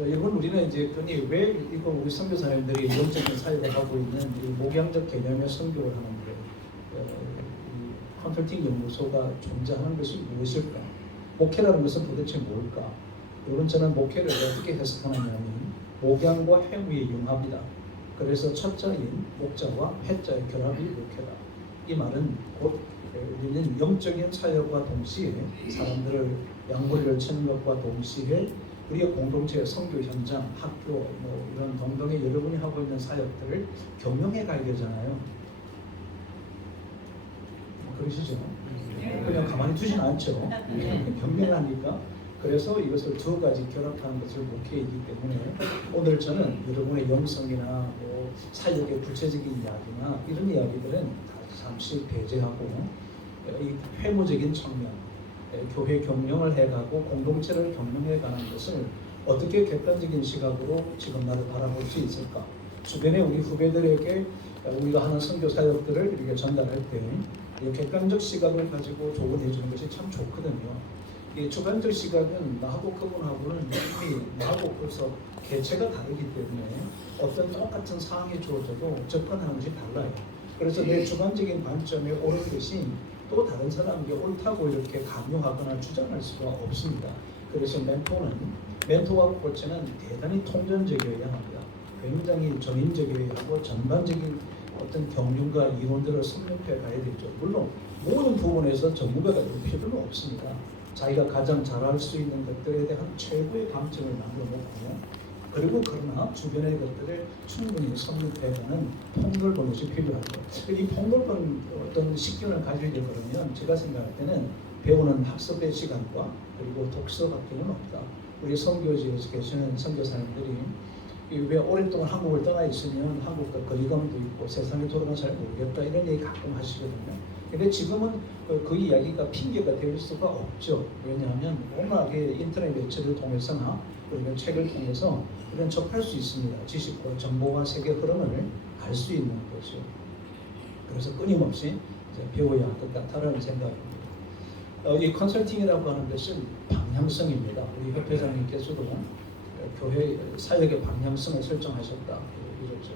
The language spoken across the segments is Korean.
여러분, 우리는 이제 흔히 왜 이거 우리 선교사님들이 영적인 사역을 하고 있는 이 목양적 개념의 선교를 하는데 이 컨설팅 연구소가 존재하는 것이 무엇일까? 목회라는 것은 도대체 뭘까? 여러분, 저는 목회를 어떻게 해석하느냐면 목양과 행위의 융합이다. 그래서 첫자인 목자와 회자의 결합이 목회다. 이 말은 곧 우리는 영적인 사역과 동시에 사람들을 양머리를 치는 것과 동시에 우리의 공동체의 선교 현장, 학교, 뭐 이런 동동의 여러분이 하고 있는 사역들을 경영해 가야 되잖아요. 그러시죠? 그냥 가만히 두진 않죠. 경영하니까. 그래서 이것을 두 가지 결합하는 것을 목회이기 때문에 오늘 저는 여러분의 영성이나 뭐 사역의 구체적인 이야기나 이런 이야기들은 잠시 배제하고 이 회무적인 측면, 교회 경영을 해가고 공동체를 경영해가는 것을 어떻게 객관적인 시각으로 지금 나를 바라볼 수 있을까? 주변에 우리 후배들에게 우리가 하는 선교 사역들을 이렇게 전달할 때 이 객관적 시각을 가지고 조언해 주는 것이 참 좋거든요. 이 주관적 시각은 나하고 그분하고는 이미 나하고 벌써 개체가 다르기 때문에 어떤 똑같은 상황이 주어져도 접근하는 것이 달라요. 그래서 내 주관적인 관점에 옳은 것이 또 다른 사람에게 옳다고 이렇게 강요하거나 주장할 수가 없습니다. 그래서 멘토와 코치는 대단히 통전적이어야 합니다. 굉장히 전인적이어야 하고 전반적인 어떤 경륜과 이론들을 섭렵해 가야 되죠. 물론 모든 부분에서 전문가가 될 필요는 없습니다. 자기가 가장 잘할 수 있는 것들에 대한 최고의 감점을 남겨놓고 그리고 그러나 주변의 것들을 충분히 섭렵해가는 폭넓은 것이 필요하죠. 이 폭넓은 어떤 식견을 가지려고 그러면 제가 생각할 때는 배우는 학습의 시간과 그리고 독서 밖에는 없다. 우리 선교지에서 계시는 선교사님들이 왜 오랫동안 한국을 떠나 있으면 한국과 거리감도 있고 세상의 도로는 잘 모르겠다 이런 얘기 가끔 하시거든요. 근데 지금은 그 이야기가 핑계가 될 수가 없죠. 왜냐하면 워낙에 인터넷 매체를 통해서나 우리가 책을 통해서 이런 접할 수 있습니다. 지식과 정보와 세계 흐름을 알 수 있는 거죠. 그래서 끊임없이 이제 배워야 할 것 같다라는 생각입니다. 이 컨설팅이라고 하는 것은 방향성입니다. 우리 협회장님께서도 교회 사역의 방향성을 설정하셨다 이러죠.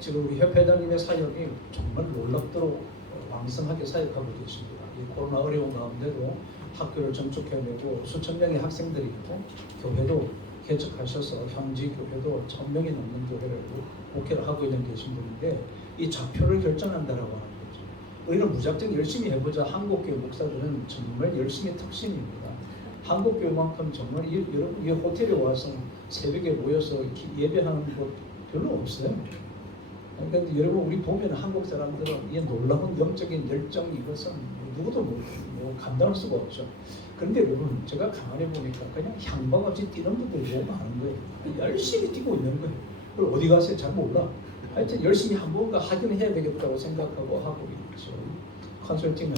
지금 우리 협회장님의 사역이 정말 놀랍도록 왕성하게 사역하고 계십니다. 이 코로나 어려운 가운데도 학교를 전축해내고 수천 명의 학생들이 있고 교회도 개척하셔서 현지 교회도 1000명이 넘는 교회를 목회를 하고 있는 계신 분인데 이 좌표를 결정한다라고 하는 거죠. 우리는 무작정 열심히 해보자. 한국교회 목사들은 정말 열심히 특신입니다. 한국교회만큼 정말 여러분 이 호텔에 와서 새벽에 모여서 예배하는 것 별로 없어요. 그러니까 여러분 우리 보면 한국 사람들은 이 놀라운 영적인 열정 이것은 누구도 뭐 감당할 수가 없죠. 그런데 여러분 제가 가만히 보니까 그냥 향방없이 뛰는 분들이 너무 많은 거예요. 열심히 뛰고 있는 거예요. 그걸 어디 가서 잘 몰라. 하여튼 열심히 한번가 하긴 해야 되겠다고 생각하고 하고 있죠. 컨설팅은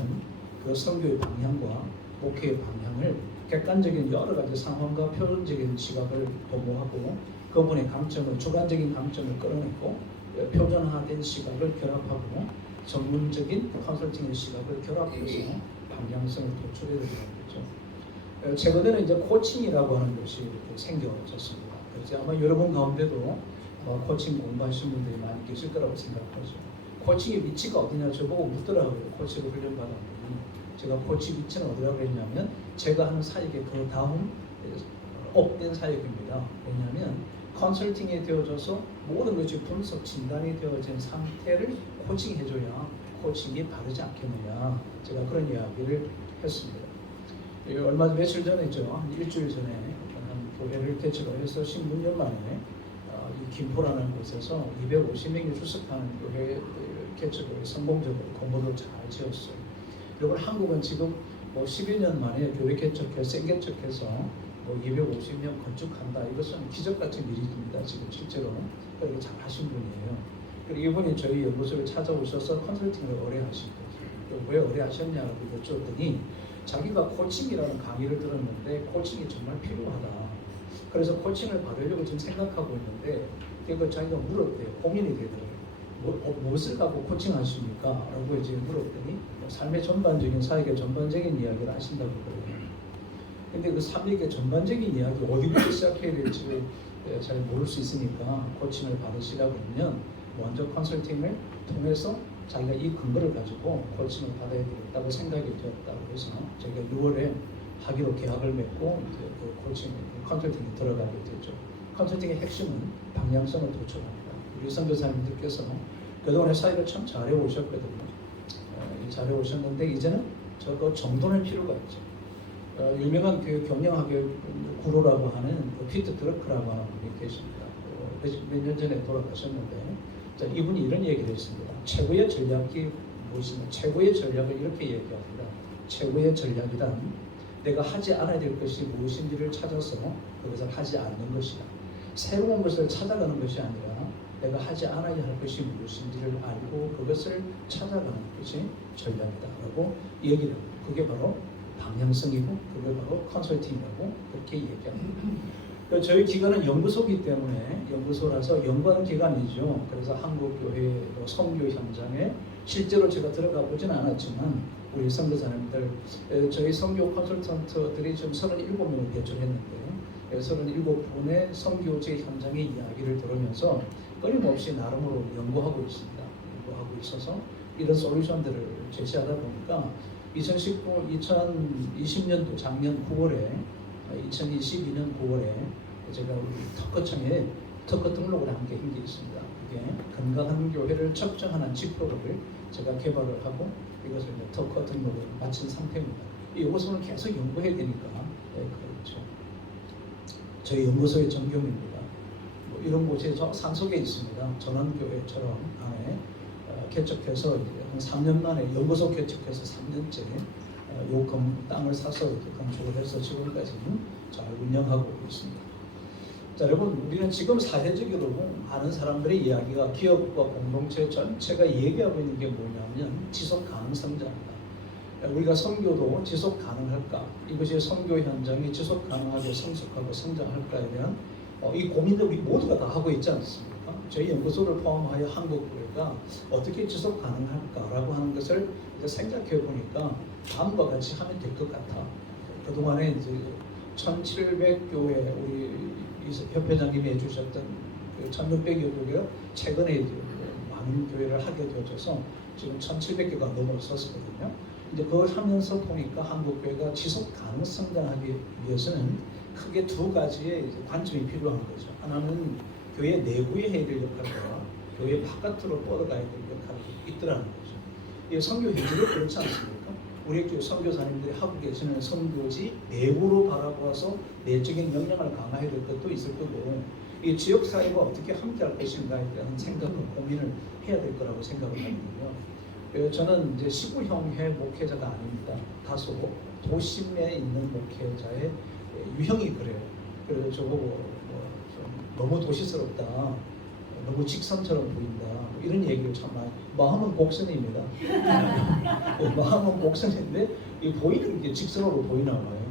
그 선교의 방향과 목회의 방향을 객관적인 여러 가지 상황과 표준적인 시각을 도모하고 그분의 감점을 주관적인 감점을 끌어내고 표준화된 시각을 결합하고 전문적인 컨설팅의 시각을 결합해서 방향성을 도출해야 되는 거죠. 최근에는 이제 코칭이라고 하는 것이 이렇게 생겨졌습니다. 그래서 아마 여러분 가운데도 코칭 공부하시는 분들이 많이 계실 거라고 생각하죠. 코칭의 위치가 어디냐 저보고 묻더라고요. 코치를 훈련받았더니 제가 코치 위치는 어디라고 했냐면 제가 하는 사역의 그 다음 업된 사역입니다. 왜냐하면 컨설팅이 되어져서 모든 것이 분석 진단이 되어진 상태를 코칭해줘야 코칭이 바르지 않겠느냐 제가 그런 이야기를 했습니다. 얼마 며칠 전에죠. 일주일 전에 한 교회를 개최를 해서 16년 만에 이 김포라는 곳에서 250명이 출석하는 교회 개최를 성공적으로 공모를 잘 지었어요. 여러분 한국은 지금 뭐 12년 만에 교회 개척해서 생개척해서 뭐 250명 건축한다. 이것은 기적같은 일입니다. 지금 실제로 그렇게 잘 하신 분이에요. 그리고 이분이 저희 연구소에 찾아오셔서 컨설팅을 오래 하신 거죠. 왜 오래 하셨냐고 여쭈었더니 자기가 코칭이라는 강의를 들었는데 코칭이 정말 필요하다. 그래서 코칭을 받으려고 지금 생각하고 있는데 그거 자기가 물었대요. 고민이 되더라고요. 무엇을 갖고 코칭하십니까? 라고 이제 물었더니 삶의 전반적인 사역의 전반적인 이야기를 하신다고 그러더라고요. 근데 그 3위의 전반적인 이야기 어디부터 시작해야 될지 잘 모를 수 있으니까 코칭을 받으시라고 하면 먼저 컨설팅을 통해서 자기가 이 근거를 가지고 코칭을 받아야 되겠다고 생각이 되었다고 해서 저희가 6월에 하기로 계약을 맺고 이제 그 코칭, 컨설팅에 들어가게 되죠. 컨설팅의 핵심은 방향성을 도출합니다. 우리 선교사님들께서 그동안에 사역을 참 잘해 오셨거든요. 잘해 오셨는데 이제는 저거 정돈할 필요가 있죠. 유명한 그 경영학의 구루라고 하는 피트 드러크라고 하는 분이 계십니다. 몇 년 전에 돌아가셨는데 자, 이분이 이런 얘기를 했습니다. 최고의 전략이 무엇이냐? 최고의 전략을 이렇게 얘기합니다. 최고의 전략이란 내가 하지 않아야 될 것이 무엇인지를 찾아서 그것을 하지 않는 것이다. 새로운 것을 찾아가는 것이 아니라 내가 하지 않아야 할 것이 무엇인지를 알고 그것을 찾아가는 것이 전략이다라고 얘기를 합니다. 그게 바로 방향성이고 그게 바로 컨설팅이라고 그렇게 얘기합니다. 저희 기관은 연구소이기 때문에 연구소라서 연구하는 기관이죠. 그래서 한국교회 선교 현장에 실제로 제가 들어가 보진 않았지만 우리 선교사님들 저희 선교 컨설턴트들이 지금 37명을 개설했는데 37분의 선교제 현장의 이야기를 들으면서 끊임없이 나름으로 연구하고 있습니다. 연구하고 있어서 이런 솔루션들을 제시하다 보니까 2020년도 작년 9월에 2022년 9월에 제가 우리 특허청에 특허 등록을 한 게 있습니다. 이게 건강한 교회를 측정하는 지표를 제가 개발을 하고 이것을 특허 등록을 마친 상태입니다. 이것을 계속 연구해야 되니까 그렇죠. 저희 연구소의 전경입니다. 뭐 이런 곳에 상속에 있습니다. 전원교회처럼 안에 개척해서 한 3년 만에 연구소 개척해서 3년째 요 땅을 사서 이렇게 건축을 해서 지금까지는 잘 운영하고 있습니다. 자, 여러분 우리는 지금 사회적으로 많은 사람들의 이야기가 기업과 공동체 전체가 얘기하고 있는 게 뭐냐면 지속 가능 성장이다. 우리가 선교도 지속 가능할까? 이것이 선교 현장이 지속 가능하게 성숙하고 성장할까에 대한 이 고민도 우리 모두가 다 하고 있지 않습니까? 저희 연구소를 포함하여 한국교회가 어떻게 지속 가능할까라고 하는 것을 이제 생각해 보니까 다음과 같이 하면 될 것 같아. 그동안에 이제 1700교회 우리 협회장님이 해주셨던 1600여 교회가 최근에 이제 많은 교회를 하게 되어져서 지금 1700개가 넘어섰거든요. 이제 그걸 하면서 보니까 한국교회가 지속 가능 성장하기 위해서는 크게 두 가지의 관점이 필요한 거죠. 하나는 교회 내부에 해야 될 역할과 교회 바깥으로 뻗어가야 될 역할이 있더라는 거죠. 이 선교 현실이 그렇지 않습니까? 우리 교회 선교사님들이 하고 계시는 선교지 내부로 바라보아서 내적인 역량을 강화해야 될 것도 있을 거고 이 지역사회가 어떻게 함께할 것인가에 대한 생각을 고민을 해야 될 거라고 생각을 하거든요. 저는 이제 시구형의 목회자가 아닙니다. 다소 도심에 있는 목회자의 유형이 그래요. 그래서 저보고 너무 도시스럽다, 너무 직선처럼 보인다 이런 얘기를 참 많이. 마음은 곡선입니다. 마음은 곡선인데 이 보이는 게 직선으로 보이나 봐요.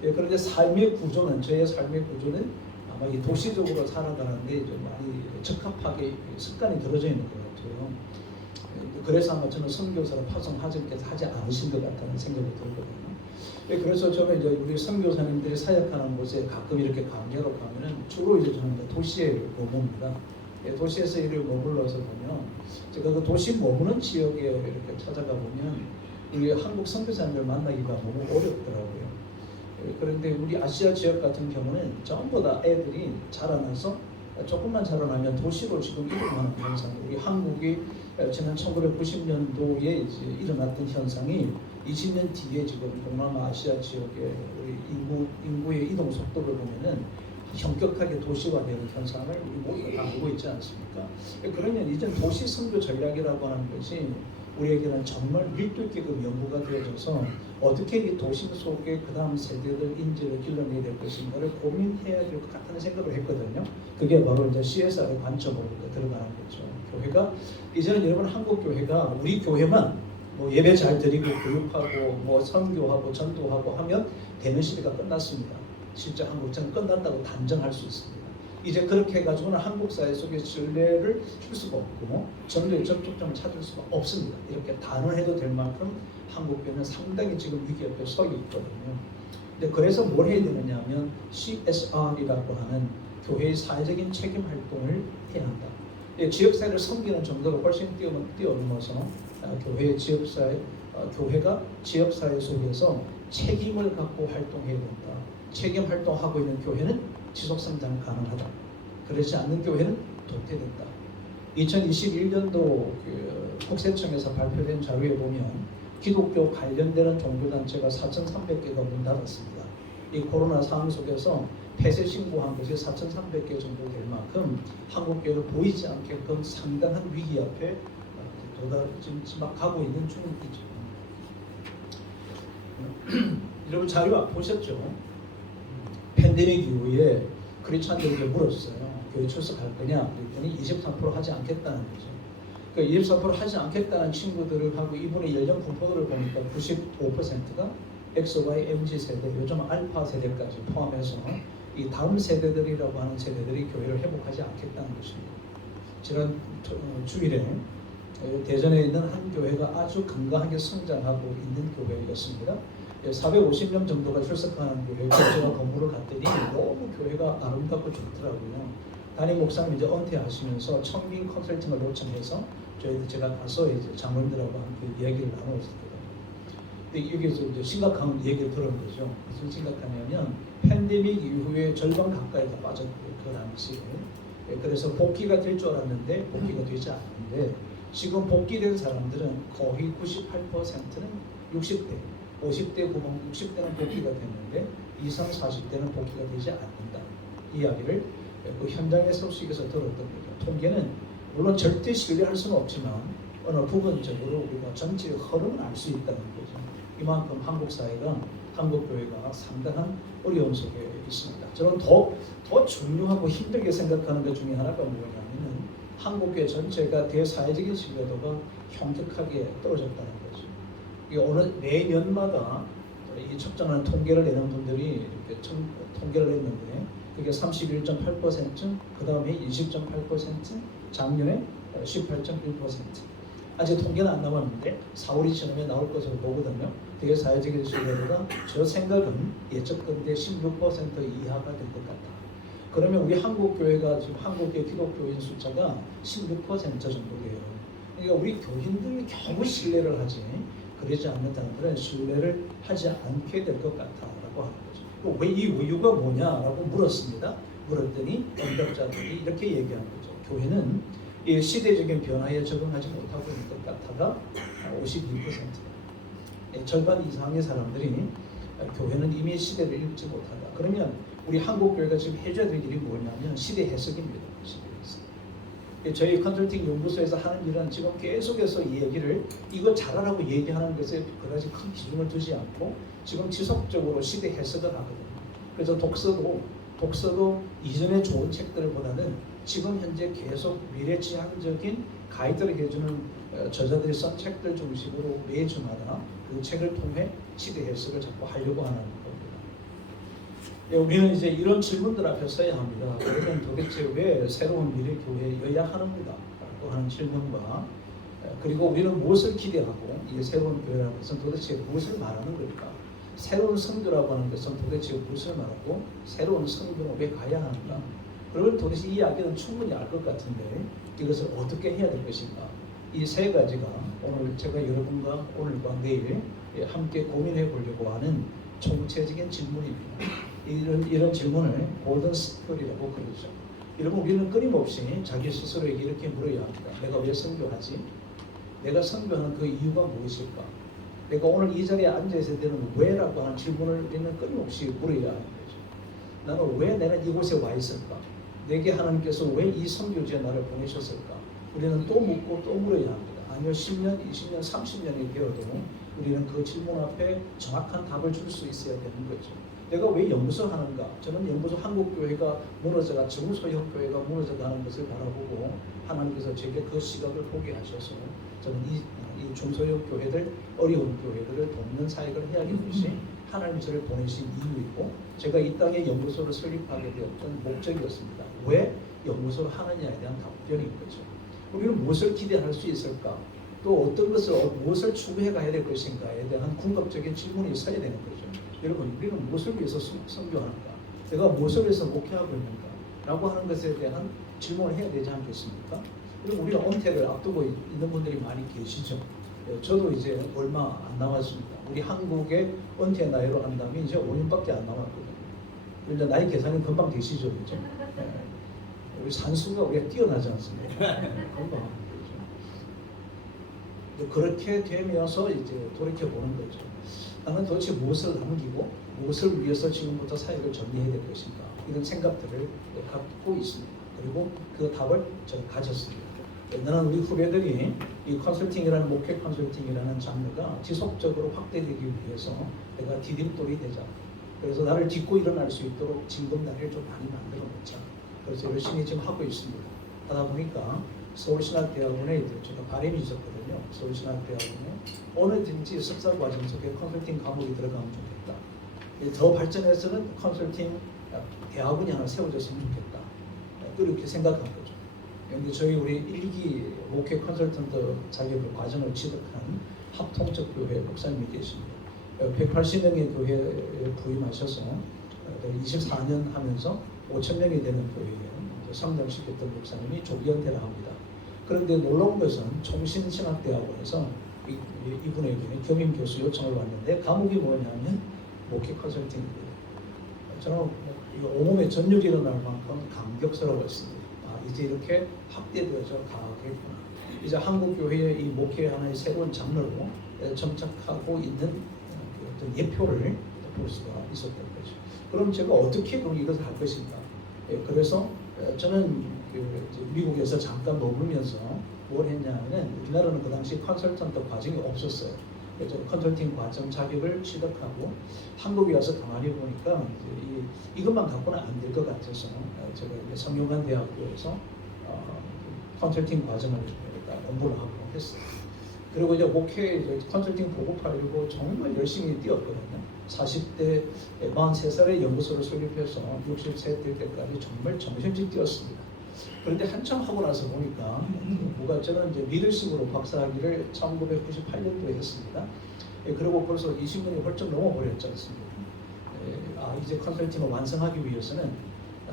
그런데 삶의 구조는 저의 삶의 구조는 아마 이 도시적으로 살아가는데 좀 많이 적합하게 습관이 들어져 있는 것 같아요. 그래서 아마 저는 선교사를 파송하셨께서 하지 않으신 것 같다는 생각이 들거든요. 그래서 저는 이제 우리 선교사님들이 사역하는 곳에 가끔 이렇게 강좌로 가면은 주로 이제 저는 도시에 머뭅니다. 도시에서 일을 머물러서 보면 제가 그 도시 머무는 지역에 이렇게 찾아가 보면 우리 한국 선교사님을 만나기가 너무 어렵더라고요. 그런데 우리 아시아 지역 같은 경우는 전부 다 애들이 자라나서 조금만 자라나면 도시로 지금 이동하는 현상. 우리 한국이 지난 1990년도에 이제 일어났던 현상이 20년 뒤에 지금 동남아 아시아 지역의 우리 인구의 이동 속도를 보면은 현격하게 도시화되는 현상을 우리 모두가 다 알고 있지 않습니까? 그러면 이제 도시 선교 전략이라고 하는 것이 우리에게는 정말 밀도격으로 연구가 되어져서 어떻게 이 도심 속에 그 다음 세대들 인재를 길러내야 될 것인가를 고민해야 될 것 같다는 생각을 했거든요. 그게 바로 이제 CSR의 관점으로 들어가는 거죠. 교회가 이제는 여러분 한국 교회가 우리 교회만 뭐 예배 잘 드리고 교육하고 뭐 선교하고 전도하고 하면 되는 시대가 끝났습니다. 실제 한국처럼 끝났다고 단정할 수 있습니다. 이제 그렇게 해가지고는 한국 사회 속에 신뢰를 줄 수가 없고 전도의 접촉점을 찾을 수가 없습니다. 이렇게 단언해도 될 만큼 한국교회는 상당히 지금 위기 옆에 서 있거든요. 그래서 뭘 해야 되느냐 하면 CSR이라고 하는 교회의 사회적인 책임 활동을 해야 한다. 지역사회를 섬기는 정도가 훨씬 뛰어넘어서 교회의 지역사회, 교회가 지역사회 속에서 책임을 갖고 활동해야 된다. 책임 활동하고 있는 교회는 지속성장 가능하다. 그렇지 않는 교회는 도태된다. 2021년도 국세청에서 발표된 자료에 보면 기독교 관련되는 종교단체가 4,300개가 문 닫았습니다. 이 코로나 상황 속에서 폐쇄 신고한 것이 4,300개 정도 될 만큼 한국교회가 보이지 않게끔 상당한 위기 앞에 지금 가고 있는 중이죠. 여러분 자료 보셨죠? 팬데믹 이후에 크리스찬들에게 물었어요. 교회 출석할 거냐? 그랬더니 23% 하지 않겠다는 거죠. 그 24% 하지 않겠다는 친구들을 하고 이분의 연령 분포를 보니까 95%가 XY, MZ 세대, 요즘 알파 세대까지 포함해서 이 다음 세대들이라고 하는 세대들이 교회를 회복하지 않겠다는 것입니다. 지난 주일에 대전에 있는 한 교회가 아주 건강하게 성장하고 있는 교회였습니다. 450명 정도가 출석하는 교회에 제가 건물을 갔더니 너무 교회가 아름답고 좋더라고요. 담임 목사님 이제 은퇴하시면서 청빙 컨설팅을 요청해서 제가 가서 이제 장로님들하고 함께 이야기를 나누었습니다. 근데 여기서 이제 심각한 얘기를 들은 거죠. 무슨 심각하냐면 팬데믹 이후에 절반 가까이가 빠졌고요. 그 당시에. 그래서 복귀가 될 줄 알았는데 복귀가 되지 않는데 지금 복귀된 사람들은 거의 98%는 60대, 50대, 60대는 복귀가 됐는데 20, 40대는 복귀가 되지 않는다. 이야기를 그 현장의 소식에서 들었던 거죠. 통계는 물론 절대 신뢰할 수는 없지만 어느 부분적으로 우리가 전체의 흐름을 알 수 있다는 거죠. 이만큼 한국 사회가, 한국 교회가 상당한 어려움 속에 있습니다. 저는 더 중요하고 힘들게 생각하는 것 중에 하나가 뭐냐면은 한국 교회 전체가 대사회적인 신뢰도가 현격하게 떨어졌다는 거죠. 이 어느 매년마다 이 측정하는 통계를 내는 분들이 이렇게 통계를 냈는데 그게 31.8%, 그 다음에 20.8%, 작년에 18.1%. 아직 통계는 안 나왔는데 4월이 지나면 나올 것으로 보거든요. 되게 사회적인 신뢰도가 저 생각은 예측건데 16% 이하가 될 것 같다. 그러면 우리 한국 교회가 지금 한국의 기독교인 숫자가 16% 정도예요. 그러니까 우리 교인들이 겨우 신뢰를 하지 그러지 않는 사람들은 신뢰를 하지 않게 될 것 같다라고 하는 거죠. 왜 이 이유가 뭐냐라고 물었습니다. 물었더니 응답자들이 이렇게 얘기한 거죠. 교회는 이 시대적인 변화에 적응하지 못하고 있는 것 같아가 52%. 절반 이상의 사람들이 교회는 이미 시대를 읽지 못하다. 그러면 우리 한국 교회가 지금 해줘야 될 일이 뭐냐면 시대 해석입니다. 시대 해석. 저희 컨설팅 연구소에서 하는 일은 지금 계속해서 이 얘기를 이거 잘하라고 얘기하는 것에 그다지 큰 비중을 두지 않고 지금 지속적으로 시대 해석을 하거든요. 그래서 독서도 이전에 좋은 책들보다는 지금 현재 계속 미래지향적인 가이드를 해주는 저자들이 쓴 책들 중심으로 매주마다 그 책을 통해 시대 해석을 자꾸 하려고 하는 겁니다. 우리는 이제 이런 질문들 앞에 서야 합니다. 그러면 도대체 왜 새로운 미래교회여야 하는가? 라고 하는 질문과 그리고 우리는 무엇을 기대하고 이 새로운 교회라는 것은 도대체 무엇을 말하는 걸까? 새로운 성교라고 하는 것은 도대체 무엇을 말하고 새로운 성교로 왜 가야 하는가? 그러면 도대체 이 이야기는 충분히 알 것 같은데 이것을 어떻게 해야 될 것인가? 이 세 가지가 오늘 제가 여러분과 오늘과 내일 함께 고민해 보려고 하는 총체적인 질문입니다. 이런 질문을 골든 스토리라고 그러죠. 여러분 우리는 끊임없이 자기 스스로에게 이렇게 물어야 합니다. 내가 왜 선교하지? 내가 선교하는 그 이유가 무엇일까? 내가 오늘 이 자리에 앉아 있을 때는 왜라고 하는 질문을 우리는 끊임없이 물어야 하는 거죠. 나는 왜 내가 이곳에 와 있을까? 내게 하나님께서 왜 이 선교지에 나를 보내셨을까? 우리는 또 묻고 또 물어야 합니다. 아니요 10년, 20년, 30년이 되어도 우리는 그 질문 앞에 정확한 답을 줄 수 있어야 되는 거죠. 내가 왜 연구소 하는가? 저는 연구소 한국교회가 무너져가 정소형교회가 무너져가는 것을 바라보고 하나님께서 제게 그 시각을 보게 하셔서 저는 이 중소형 교회들, 어려운 교회들을 돕는 사역을 해야 하는 것이 하나님 저를 보내신 이유이고 제가 이 땅에 연구소를 설립하게 되었던 목적이었습니다. 왜 연구소를 하느냐에 대한 답변인 거죠. 우리는 무엇을 기대할 수 있을까? 또 어떤 것을 무엇을 추구해 가야 될 것인가에 대한 궁극적인 질문이 있어야 되는 거죠. 여러분 우리는 무엇을 위해서 선교하는가? 내가 무엇을 위해서 목회하고 있는가? 라고 하는 것에 대한 질문을 해야 되지 않겠습니까? 그리고 우리가 은퇴를 앞두고 있는 분들이 많이 계시죠. 저도 이제 얼마 안 남았습니다. 우리 한국의 은퇴 나이로 한다면 이제 5년밖에 안 남았거든요. 이제 나이 계산이 금방 되시죠, 그죠? 우리 산수가 우리가 뛰어나지 않습니까? 금방 되죠. 그렇게 되면서 이제 돌이켜 보는 거죠. 나는 도대체 무엇을 남기고 무엇을 위해서 지금부터 사역을 전개해야 될 것인가, 이런 생각들을 갖고 있습니다. 그리고 그 답을 저는 가졌습니다. 나는 우리 후배들이 이 컨설팅이라는 목회 컨설팅이라는 장르가 지속적으로 확대되기 위해서 내가 디딤돌이 되자. 그래서 나를 딛고 일어날 수 있도록 징검다리를 좀 많이 만들어 놓자. 그래서 열심히 지금 하고 있습니다. 하다 보니까 서울신학대학원에 제가 바람이 있었거든요. 서울신학대학원에 어느든지 석사 과정 속에 컨설팅 과목이 들어가면 좋겠다. 더 발전해서는 컨설팅 대학원이 하나 세워졌으면 좋겠다. 이렇게 생각한 거죠. 근데 저희 우리 1기 목회 컨설턴트 자격을 과정을 취득한 합통적교회 목사님이 계십니다. 180명의 교회에 부임하셔서 24년 하면서 5,000명이 되는 교회에 성장시켰던 목사님이 조기 은퇴를 합니다. 그런데 놀라운 것은 총신신학대학원에서 이분에게 겸임 교수 요청을 왔는데 과목이 뭐냐면 목회 컨설팅입니다. 저는 온몸에 전율이 일어날 만큼 감격스러웠습니다. 이제 이렇게 확대되어져 가겠구나. 이제 한국 교회의 이 목회 하나의 새로운 장르로 정착하고 있는 어떤 예표를 볼 수가 있었던 거죠. 그럼 제가 어떻게 그럼 이것을 할 것인가? 그래서 저는 미국에서 잠깐 머물면서 뭘 했냐면, 우리나라는 그 당시 컨설턴트 과정이 없었어요. 그래서 컨설팅 과정 자격을 취득하고 한국에 와서 가만히 보니까 이것만 갖고는 안 될 것 같아서 제가 성균관 대학교에서 컨설팅 과정을 공부를 하고 했어요. 그리고 이제 목회 컨설팅 보급하려고 정말 열심히 뛰었거든요. 40대 43살에 연구소를 설립해서 60세 될 때까지 정말 정신없이 뛰었습니다. 그런데 한참 하고 나서 보니까 저는 이제 리더십으로 박사학위를 1998년도에 했습니다. 그리고 벌써 20년이 훌쩍 넘어버렸지 않습니까? 이제 컨설팅을 완성하기 위해서는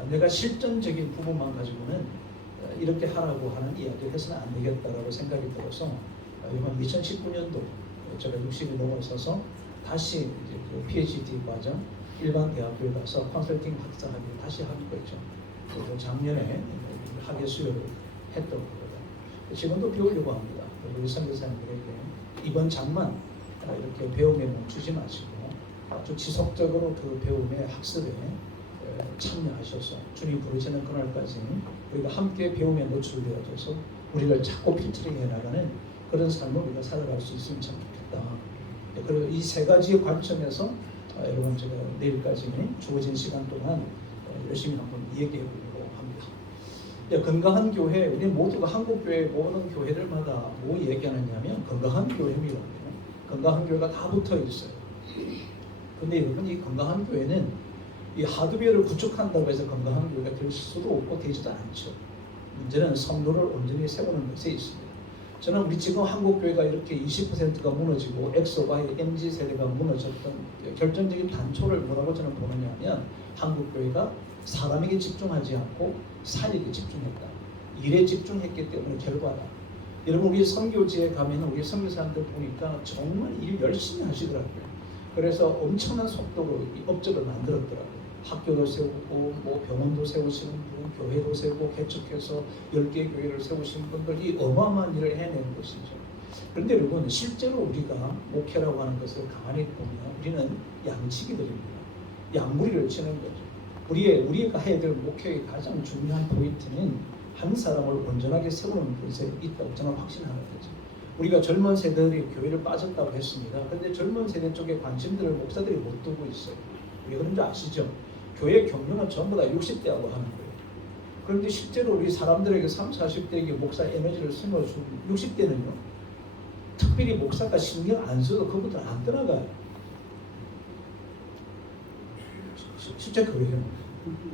내가 실전적인 부분만 가지고는 이렇게 하라고 하는 이야기를 해서는 안 되겠다라고 생각이 들어서 이번 2019년도 제가 60이 넘어서서 다시 이제 그 PhD 과정 일반 대학교에 가서 컨설팅 박사학위를 다시 하는 거죠. 그래서 작년에 학예 수료를 했던 거거든요. 지금도 배우려고 합니다. 우리 선교사님들에게 이번 장만 이렇게 배움에 멈추지 마시고 아주 지속적으로 그 배움의 학습에 참여하셔서 주님 부르시는 그날까지 우리가 함께 배움에 노출되어져서 우리를 자꾸 필터링해 나가는 그런 삶을 우리가 살아갈 수 있으면 참 좋겠다. 그리고 이 세 가지의 관점에서 여러분 제가 내일까지 주어진 시간 동안 열심히 한번 얘기해 보려고 합니다. 건강한 교회, 우리 모두가 한국 교회 모든 교회들마다 뭐 얘기하느냐면 건강한 교회입니다. 건강한 교회가 다 붙어 있어요. 근데 여러분 이 건강한 교회는 이 하드웨어를 구축한다고 해서 건강한 교회가 될 수도 없고 되지도 않죠. 문제는 성도를 온전히 세우는 것에 있습니다. 저는 우리 지금 한국 교회가 이렇게 20%가 무너지고 X, Y, MZ 세대가 무너졌던 결정적인 단초를 뭐라고 저는 보느냐면 한국 교회가 사람에게 집중하지 않고 사역에 집중했다. 일에 집중했기 때문에 결과다. 여러분 우리 선교지에 가면 우리 선교사님들 보니까 정말 일 열심히 하시더라고요. 그래서 엄청난 속도로 이 업적을 만들었더라고요. 학교도 세우고 뭐 병원도 세우시는 분, 교회도 세우고 개척해서 10개의 교회를 세우신 분들이 어마어마한 일을 해내는 것이죠. 그런데 여러분 실제로 우리가 목회라고 하는 것을 가만히 보면 우리는 양치기들입니다. 양무리를 치는 거죠. 우리가 해야 될 목회의 가장 중요한 포인트는 한 사람을 온전하게 세우는 것에 있다고 저는 확신하는 거죠. 우리가 젊은 세대들이 교회를 빠졌다고 했습니다. 그런데 젊은 세대 쪽에 관심들을 목사들이 못 두고 있어요. 왜 그런지 아시죠? 교회 경륜은 전부 다 60대하고 하는 거예요. 그런데 실제로 우리 사람들에게 30, 40대에게 목사 에너지를 심어준 60대는요. 특별히 목사가 신경 안 써도 그분들 안 떠나가요. 실제 그래요.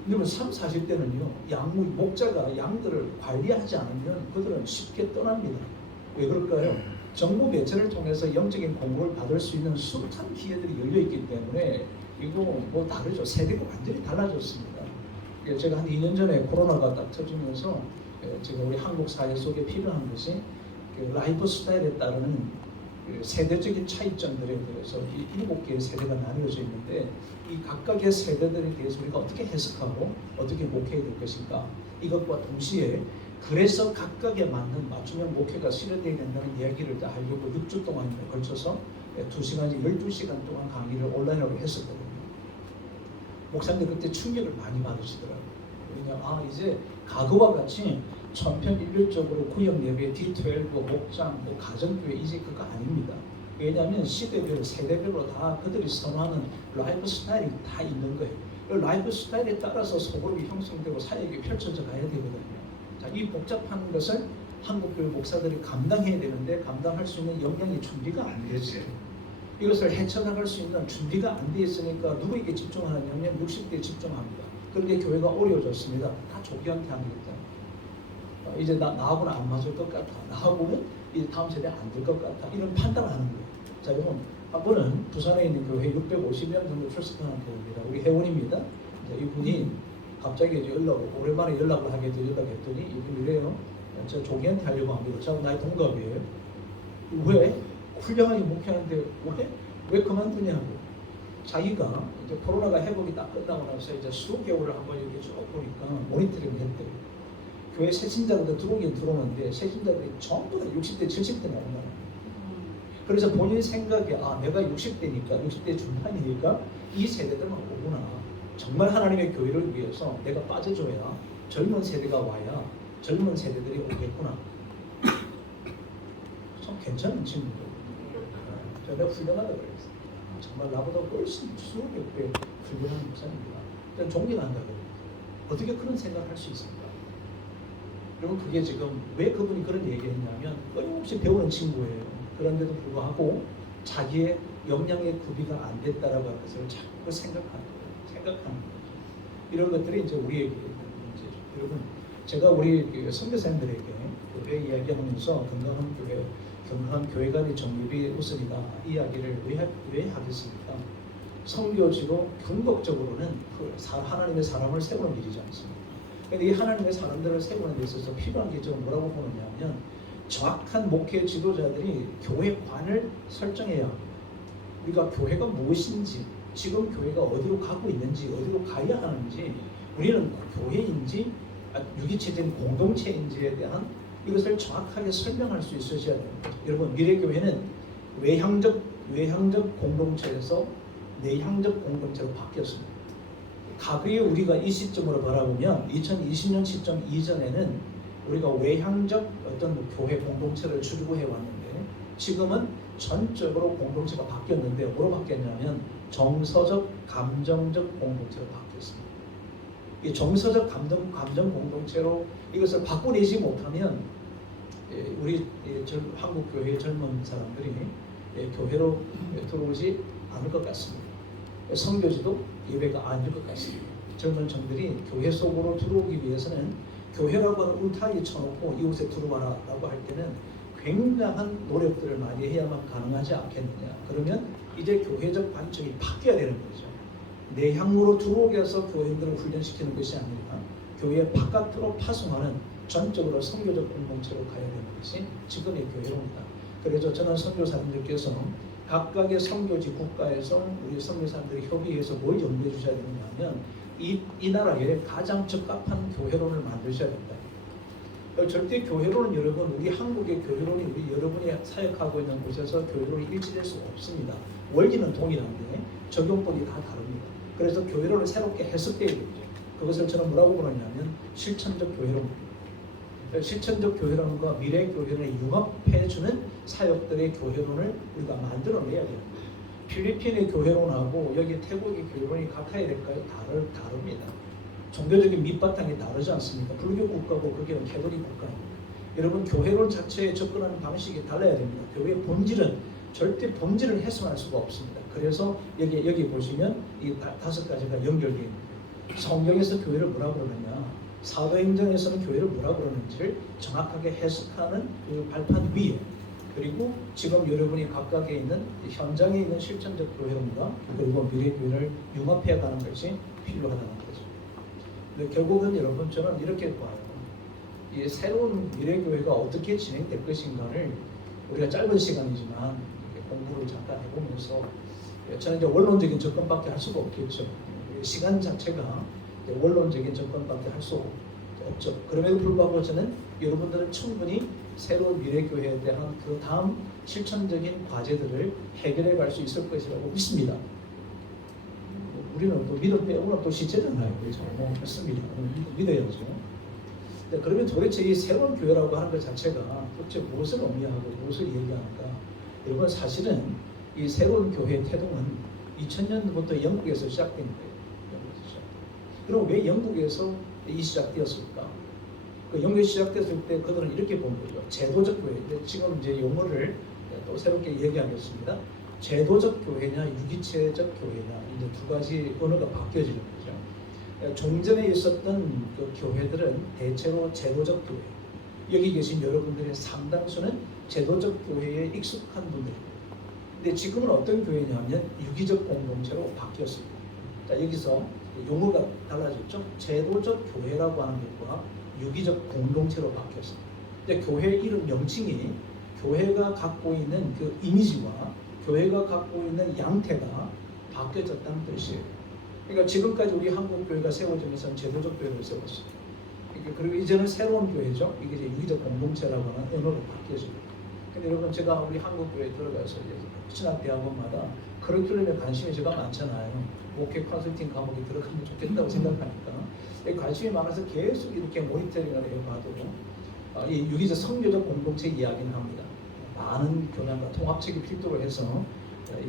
그러면 30, 40대는요. 목자가 양들을 관리하지 않으면 그들은 쉽게 떠납니다. 왜 그럴까요? 정부 매체를 통해서 영적인 공부를 받을 수 있는 숱한 기회들이 열려 있기 때문에 이거 뭐 다르죠. 세대가 완전히 달라졌습니다. 제가 한 2년 전에 코로나가 딱 터지면서 제가 우리 한국 사회 속에 필요한 것이 라이프 스타일에 따르는 세대적인 차이점들에 대해서 이 7개의 세대가 나뉘어져 있는데 이 각각의 세대들에 대해서 우리가 어떻게 해석하고 어떻게 목회해야 될 것인가, 이것과 동시에 그래서 각각에 맞는 맞춤형 목회가 실현되어야 된다는 이야기를 하려고 6주 동안 걸쳐서 2시간씩 12시간 동안 강의를 온라인으로 했었거든요. 목사님들 그때 충격을 많이 받으시더라고요. 왜냐하면 이제 과거와 같이 천편일률적으로 구역 예배, D12, 목장, 가정교회 이제 그거 아닙니다. 왜냐하면 시대별, 세대별로 다 그들이 선호하는 라이프 스타일이 다 있는 거예요. 라이프 스타일에 따라서 소그룹이 형성되고 사역이 펼쳐져 가야 되거든요. 자, 이 복잡한 것을 한국교회 목사들이 감당해야 되는데 감당할 수 있는 역량이 준비가 안 되지. 이것을 헤쳐나갈 수 있는 준비가 안 돼 있으니까 누구에게 집중하느냐면 60대에 집중합니다. 그런데 교회가 어려워졌습니다. 다 조기한테 안 되겠다. 이제 나하고는 안 맞을 것 같아. 나하고는 이 다음 세대 안 될 것 같아. 이런 판단을 하는 거예요. 자, 여러분, 한번은 부산에 있는 교회 650명 정도 출석하는 교회입니다. 우리 회원입니다. 이분이 갑자기 오랜만에 연락을 하게 돼 연락했더니 이분이 이래요. 저 조기한테 하려고 합니다. 저하고 나이 동갑이에요. 왜? 훌륭하게 목회하는데 왜 그만두냐고. 자기가 이제 코로나가 회복이 딱 끝나고 나서 이제 수업 개월을 한번 이렇게 쭉 보니까 모니터링을 했대요. 교회 새 신자들도 들어오긴 들어오는데 새 신자들이 전부 다 60대, 70대 나온다. 그래서 본인 생각에 내가 60대니까 60대 중반이니까 이 세대들만 오구나. 정말 하나님의 교회를 위해서 내가 빠져줘야 젊은 세대가 와야 젊은 세대들이 오겠구나. 참 괜찮은 친구들. 내가 훌륭하다 그랬어. 정말 나보다 훨씬 수억에 배 훌륭한 목사입니다. 그냥 존경한다 그래요. 어떻게 그런 생각을 할 수 있습니까? 여러분, 그게 지금 왜 그분이 그런 얘기를 했냐면 끊임없이 배우는 친구예요. 그런데도 불구하고 자기의 역량의 구비가 안 됐다라고 하는 것을 자꾸 생각하는 거죠. 이런 것들이 이제 우리에게 있는 문제죠. 여러분, 제가 우리 선교사님들에게 교회 이야기하면서 건강한 교회 간의 정립이 우선이다 이야기를 왜 하겠습니까? 선교지로 궁극적으로는 하나님의 사람을 세우는 일이지 않습니까? 그런데 이 하나님의 사람들을 세우는 데 있어서 필요한 게 지금 뭐라고 보느냐면 정확한 목회 지도자들이 교회관을 설정해야 합니다. 우리가 교회가 무엇인지, 지금 교회가 어디로 가고 있는지, 어디로 가야 하는지, 우리는 교회인지 유기체적인 공동체인지에 대한 이것을 정확하게 설명할 수 있으셔야 됩니다. 여러분, 미래교회는 외향적 공동체에서 내향적 공동체로 바뀌었습니다. 과거에 우리가 이 시점으로 바라보면 2020년 시점 이전에는 우리가 외향적 어떤 교회 공동체를 추구해 왔는데 지금은 전적으로 공동체가 바뀌었는데 뭐로 바뀌었냐면 정서적, 감정적 공동체로 바뀌었습니다. 이 정서적 감정 공동체로 이것을 바꿔내지 못하면 우리 한국 교회의 젊은 사람들이 교회로 들어오지 않을 것 같습니다. 선교지도 예배가 아닐 것 같습니다. 젊은 청들이 교회 속으로 들어오기 위해서는 교회라고 하는 울타리 쳐놓고 이곳에 들어와라 라고 할 때는 굉장한 노력들을 많이 해야만 가능하지 않겠느냐. 그러면 이제 교회적 관점이 바뀌어야 되는 거죠. 내향으로 들어오게 해서 교회들을 훈련시키는 것이 아니라 교회 바깥으로 파송하는 전적으로 선교적 공동체로 가야 되는 것이 지금의 교회로입니다. 그래서 저는 선교사님들께서 각각의 선교지 국가에서 우리 선교사님들이 협의해서 뭘 염두에 주셔야 되느냐면 이 나라에 가장 적합한 교회론을 만드셔야 된다. 절대 교회론은 여러분, 우리 한국의 교회론이 우리 여러분이 사역하고 있는 곳에서 교회론이 일치될 수 없습니다. 원리는 동일한데 적용법이 다 다릅니다. 그래서 교회론을 새롭게 해석돼야 되죠. 그것을 저는 뭐라고 부르냐면 실천적 교회론입니다. 실천적 교회론과 미래 교회론을 융합해주는 사역들의 교회론을 우리가 만들어내야 돼요. 필리핀의 교회론하고 여기 태국의 교회론이 같아야 될까요? 다릅니다. 종교적인 밑바탕이 다르지 않습니까? 불교 국가고 거기는 캐톨릭 국가입니다. 여러분, 교회론 자체에 접근하는 방식이 달라야 됩니다. 교회의 본질은 절대 본질을 훼손할 수가 없습니다. 그래서 여기 보시면 이 5가지가 연결되어 있는 거예요. 성경에서 교회를 뭐라고 그러느냐, 사도행전에서는 교회를 뭐라고 그러는지를 정확하게 해석하는 그 발판 위에 그리고 지금 여러분이 각각에 있는 현장에 있는 실천적 교회론과 그리고 미래교회를 융합해 가는 것이 필요하다는 거죠. 근데 결국은 여러분 저는 이렇게 봐요. 이 새로운 미래교회가 어떻게 진행될 것인가를 우리가 짧은 시간이지만 공부를 잠깐 해보면서 저는 이제 원론적인 접근밖에 할 수가 없겠죠. 시간 자체가 원론적인 접근밖에 할 수 없죠. 그럼에도 불구하고 저는 여러분들은 충분히 새로운 미래교회에 대한 그 다음 실천적인 과제들을 해결해 갈 수 있을 것이라고 믿습니다. 우리는 또 믿어 빼고는 또 시체잖아요. 그렇죠? 그렇습니다. 믿어야죠. 그러면 도대체 이 새로운 교회라고 하는 것 자체가 도대체 무엇을 의미하고 무엇을 얘기하는가? 여러분 사실은 이 새로운 교회의 태동은 2000년부터 영국에서 시작된 거예요. 그럼 왜 영국에서 이 시작되었을까? 그 영국에서 시작됐을 때 그들은 이렇게 본 거죠. 제도적 교회. 지금 이제 용어를 또 새롭게 얘기하겠습니다. 제도적 교회냐, 유기체적 교회냐, 이제 두 가지 언어가 바뀌어지는 거죠. 종전에 있었던 그 교회들은 대체로 제도적 교회. 여기 계신 여러분들의 상당수는 제도적 교회에 익숙한 분들입니다. 근데 지금은 어떤 교회냐면 유기적 공동체로 바뀌었습니다. 자, 여기서 용어가 달라졌죠. 제도적 교회라고 하는 것과 유기적 공동체로 바뀌었습니다. 근데 교회 이름 명칭이 교회가 갖고 있는 그 이미지와 교회가 갖고 있는 양태가 바뀌어졌다는 뜻이에요. 그러니까 지금까지 우리 한국 교회가 세워지면서 제도적 교회를 세웠어요. 그리고 이제는 새로운 교회죠. 이게 이제 유기적 공동체라고 하는 언어로 바뀌어집니다. 근데 여러분 제가 우리 한국 교회에 들어가서 신학대학원마다 커리큘럼에 관심이 제가 많잖아요. 목회 컨설팅 과목에 들어가면 좋겠다고 생각하니까 관심이 많아서 계속 이렇게 모니터링을 해봐도 이 유기적 성교적 공동체 이야기는 합니다. 많은 교단과 통합책이 필두로 해서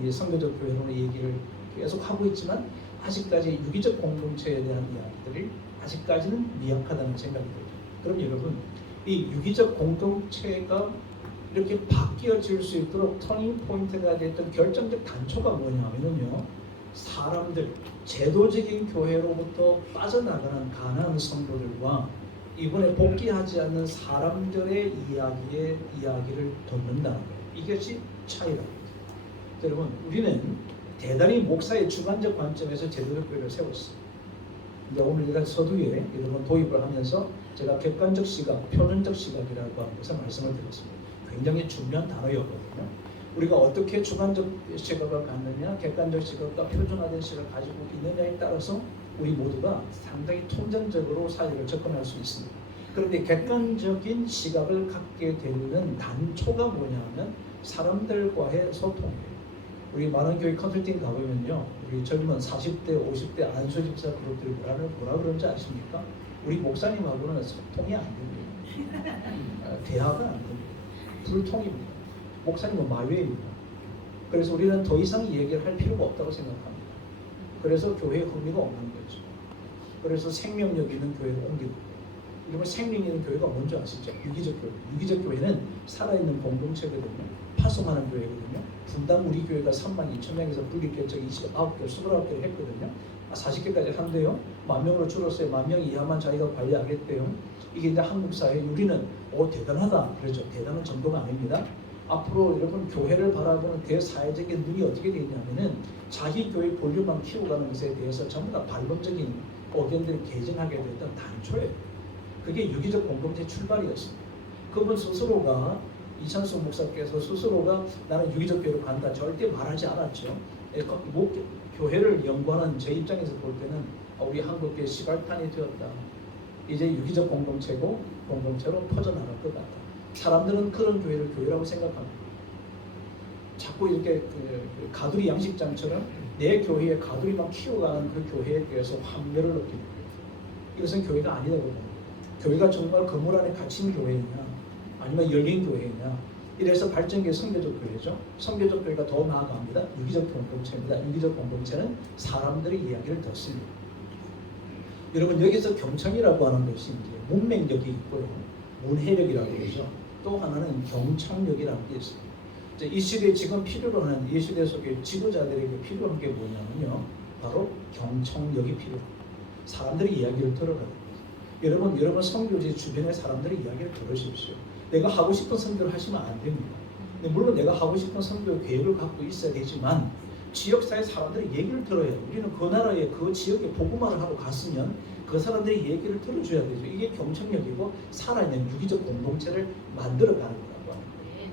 이 성교적 교회론의 얘기를 계속 하고 있지만 아직까지 유기적 공동체에 대한 이야기들이 아직까지는 미약하다는 생각이 들죠. 그럼 여러분 이 유기적 공동체가 이렇게 바뀌어질 수 있도록 터닝 포인트가 됐던 결정적 단초가 뭐냐면요, 사람들, 제도적인 교회로부터 빠져나가는 가난한 성도들과 이번에 복귀하지 않는 사람들의 이야기를 돕는다는 거예요. 이것이 차이라고 합니다. 여러분, 우리는 대단히 목사의 주관적 관점에서 제도적 교회를 세웠어요. 근데 오늘 제가 서두에 여러분 도입을 하면서 제가 객관적 시각, 표준적 시각이라고 하는 것을 말씀을 드렸습니다. 굉장히 중요한 단어였거든요. 우리가 어떻게 주관적 시각을 갖느냐, 객관적 시각과 표준화된 시각을 가지고 있느냐에 따라서 우리 모두가 상당히 통전적으로 사회를 접근할 수 있습니다. 그런데 객관적인 시각을 갖게 되는 단초가 뭐냐면 사람들과의 소통이에요. 우리 많은 교회 컨설팅 가보면요, 우리 젊은 40대, 50대 안수집사 그룹들이 뭐라 그런지 아십니까? 우리 목사님하고는 소통이 안 됩니다. 대화가 안 됩니다. 불통입니다. 목사님은 마외입니다. 그래서 우리는 더 이상 이 얘기를 할 필요가 없다고 생각합니다. 그래서 교회에 흥미가 없는 거죠. 그래서 생명력 있는 교회로 옮기고, 이러면 생명 있는 교회가 뭔지 아시죠? 유기적 교회. 유기적 교회는 살아있는 공동체거든요. 파송하는 교회거든요. 분당 우리 교회가 32,000명에서 분리 개척 29개, 29개를 했거든요. 40개까지 한대요. 10,000명으로 줄었어요. 10,000명 이하만 자기가 관리하겠대요. 이게 이제 한국 사회 우리는 대단하다 그러죠. 대단한 정도가 아닙니다. 앞으로 여러분 교회를 바라보는 대사회적인 눈이 어떻게 되냐면은 자기 교회 볼륨만 키워가는 것에 대해서 전부 다 발본적인 의견들이 개진하게 됐던 단초예요. 그게 유기적 공동체 출발이었습니다. 그분 스스로가 이찬수 목사께서 스스로가 나는 유기적 교회로 간다 절대 말하지 않았죠. 교회를 연구하는 제 입장에서 볼 때는 우리 한국교회 시발탄이 되었다. 이제 유기적 공동체로 퍼져나갈 것 같다. 사람들은 그런 교회를 교회라고 생각합니다. 자꾸 이렇게 가두리 양식장처럼 내 교회에 가두리만 키워가는 그 교회에 대해서 환멸을 느낍니다. 이것은 교회가 아니라고 봅니다. 교회가 정말 건물 안에 갇힌 교회이냐 아니면 열린 교회이냐, 이래서 발전기의 성교적 교회죠. 성교적 교회가 더 나아갑니다. 유기적 공동체입니다. 유기적 공동체는 사람들의 이야기를 듣습니다. 여러분 여기서 경청이라고 하는 것이 이제 문맹력이 있고요, 문해력이라고 그러죠. 또 하나는 경청력이라는 게 있습니다. 이 시대에 지금 필요로 하는, 이 시대 속에 지도자들에게 필요한 게 뭐냐면요, 바로 경청력이 필요합니다. 사람들의 이야기를 들어가는 거예요. 여러분 성교지 주변의 사람들의 이야기를 들으십시오. 내가 하고 싶은 선교를 하시면 안 됩니다. 근데 물론 내가 하고 싶은 선교 계획을 갖고 있어야 되지만 지역사회 사람들의 얘기를 들어야 돼요. 우리는 그 나라에 그 지역에 복음화를 하고 갔으면 그 사람들의 얘기를 들어줘야 되죠. 이게 경청력이고 살아있는 유기적 공동체를 만들어가는 거라고 하는 거예요.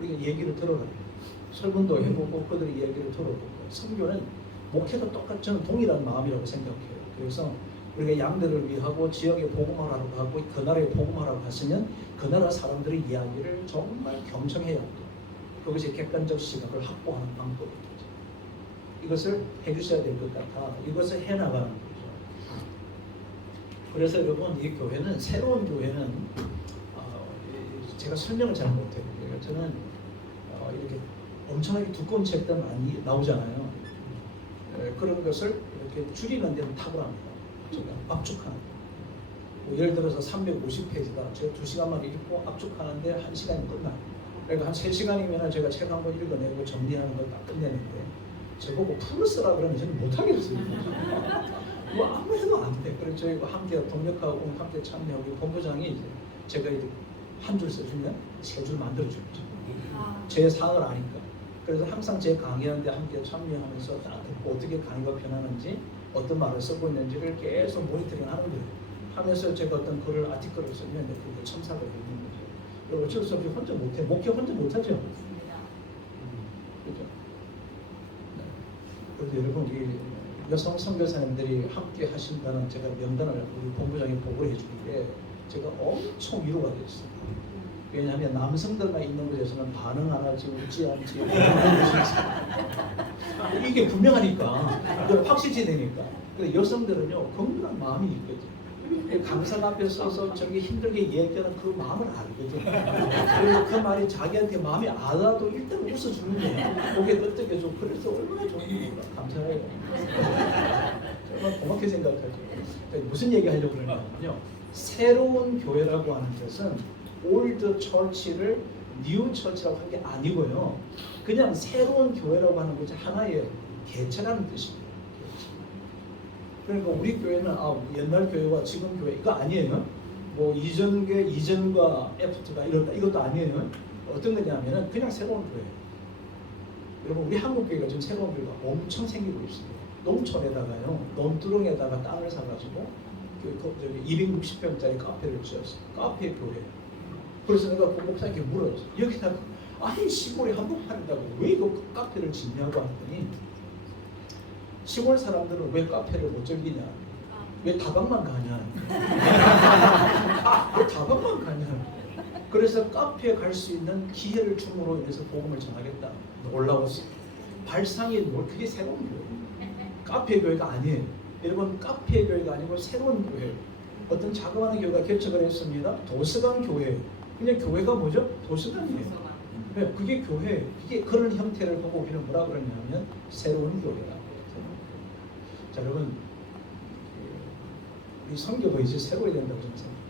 우리가 얘기를 들어가야 돼요. 설문도 해보고 그들의 얘기를 들어보고. 선교는 목회도 똑같이 저는 동일한 마음이라고 생각해요. 그래서 우리가 양들을 위하고 지역에 복음화라고 하고 그 나라에 복음화라고 갔으면 그 나라 사람들의 이야기를 정말 경청해야 돼요. 그것이 객관적 시각을 확보하는 방법이죠. 이것을 해주셔야 될 것 같아. 이것을 해나가는 거죠. 그래서 여러분 이 교회는 새로운 교회는 제가 설명을 잘 못해요. 저는 이렇게 엄청나게 두꺼운 책들 많이 나오잖아요. 그런 것을 이렇게 줄이는 데는 탁월합니다. 제가 압축하는 뭐 예를 들어서 350페이지다. 제가 2시간만 읽고 압축하는데 1시간이 끝나요. 그러니까 한 3시간이면 제가 책 한 번 읽어내고 정리하는 걸 다 끝내는데 저보고 풀을 쓰라 그러면 저는 못하겠어요. 뭐 아무 해도 안 돼. 그래서 저희가 함께 동력하고 함께 참여하고 본부장이 이제 제가 이제 한 줄 써주면 3줄 만들어줍니다. 제 사항을 아니까. 그래서 항상 제 강의하는데 함께 참여하면서 딱 듣고 어떻게 강의가 변하는지 어떤 말을 쓰고 있는지를 계속 모니터링 하는 거예요. 하면서 제가 어떤 글을 아티클을 쓰면 그걸 첨삭을 해주는 거죠. 어쩔 수 없이 혼자 못해. 목회 혼자 못하죠. 그렇죠. 그래서 여러분 이 여성 선교사님들이 함께 하신다는 제가 명단을 우리 본부장이 보고를 해주는데 제가 엄청 위로가 됐어요. 왜냐하면 남성들만 있는 곳에서는 반응 안 하지 웃지 않지 이게 분명하니까 확실히 되니까. 근데 여성들은요 건강한 마음이 있거든. 강사 앞에 서서 저기 힘들게 얘기하는 그 마음을 알거든. 그래서 그 말이 자기한테 마음에 안 와도 일단 웃어주는 거야. 고개 끄덕여줘. 그래서 얼마나 좋은지 몰라. 감사해요. 정말 고맙게 생각하죠. 무슨 얘기 하려고 그러냐면요, 새로운 교회라고 하는 것은 올드 처치를 뉴 처치라고 한 게 아니고요. 그냥 새로운 교회라고 하는 것이 하나의 개체라는 뜻입니다. 그러니까 우리 교회는 옛날 교회와 지금 교회 이거 아니에요. 뭐 이전과 애프터가 이렇다 이것도 아니에요. 어떤 거냐면은 그냥 새로운 교회. 여러분 우리 한국 교회가 지금 새로운 교회가 엄청 생기고 있습니다. 농촌에다가요, 논두렁에다가 땅을 사가지고 260평짜리 카페를 지었어요. 카페 교회. 그래서 내가 그 목사님께 물었어요. 여기다가 아니 시골에 한복판에다가 왜 이거 카페를 짓냐고 하더니 시골 사람들은 왜 카페를 못 즐기냐? 왜 다방만 가냐? 왜 다방만 가냐? 그래서 카페에 갈 수 있는 기회를 줌으로 인해서 복음을 전하겠다. 올라왔어요. 발상이 뭐 그게 새로운 교회. 카페 교회가 아니에요. 여러분 카페 교회가 아니고 새로운 교회. 어떤 자그마한 교회가 개척을 했습니다. 도서관 교회. 그냥 교회가 뭐죠? 도서관이에요. 네, 그게 교회. 이게 그런 형태를 보고 우리는 뭐라 그러냐면 새로운 교회라고 해요. 자, 여러분 우리 선교가 이제 새로워야 된다고 저는 생각합니다.